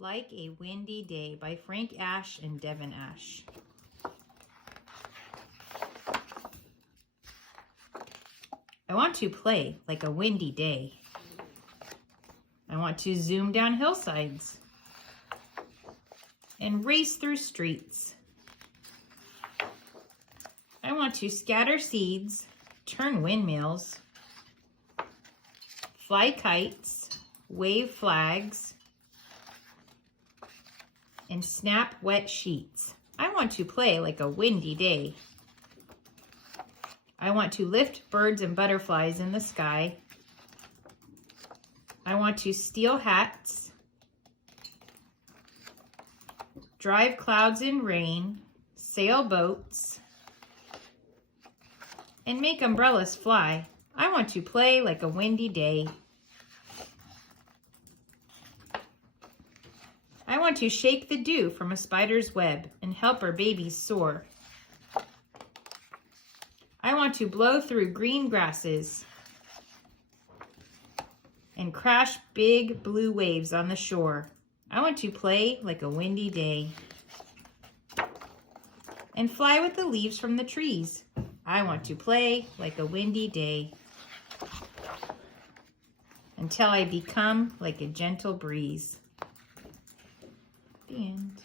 Like a Windy Day by Frank Ash and Devin Ash. I want to play like a windy day. I want to zoom down hillsides and race through streets. I want to scatter seeds, turn windmills, fly kites, wave flags, and snap wet sheets. I want to play like a windy day. I want to lift birds and butterflies in the sky. I want to steal hats, drive clouds in rain, sail boats, and make umbrellas fly. I want to play like a windy day. I want to shake the dew from a spider's web and help our babies soar. I want to blow through green grasses and crash big blue waves on the shore. I want to play like a windy day and fly with the leaves from the trees. I want to play like a windy day until I become like a gentle breeze. The end.